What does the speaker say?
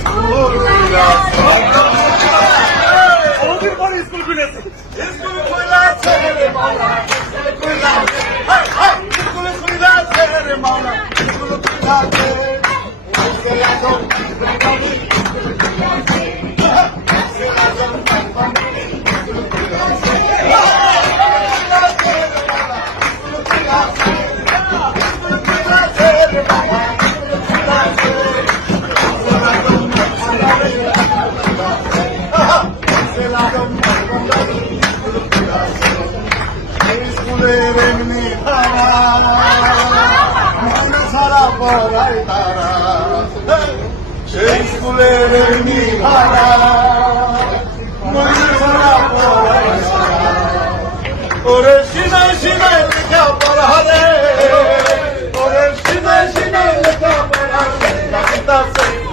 School বহুদিন পরে school খুলেছে। স্কুল খুলেছে রে মাওলা, স্কুল খুলেছে রে মাওলা, স্কুল খুলেছে। স্কুলের এমনি ধারা মনে সারা পড়ায় তারা, সেই স্কুলের এমনি ধারা মনে সারা পড়ায় তারা। ওরে সিনাই সিনাই লেখা পড়া রে